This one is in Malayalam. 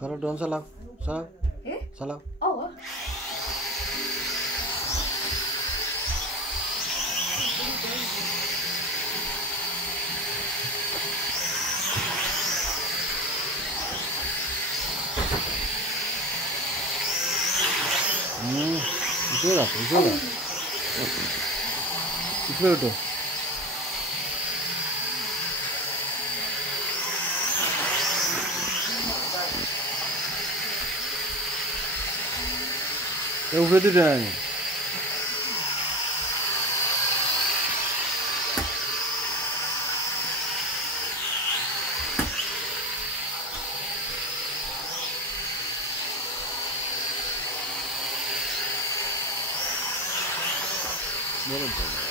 Thôi đón sao lao. Sao? Sao lao? Isola. Isola. Over the day. What a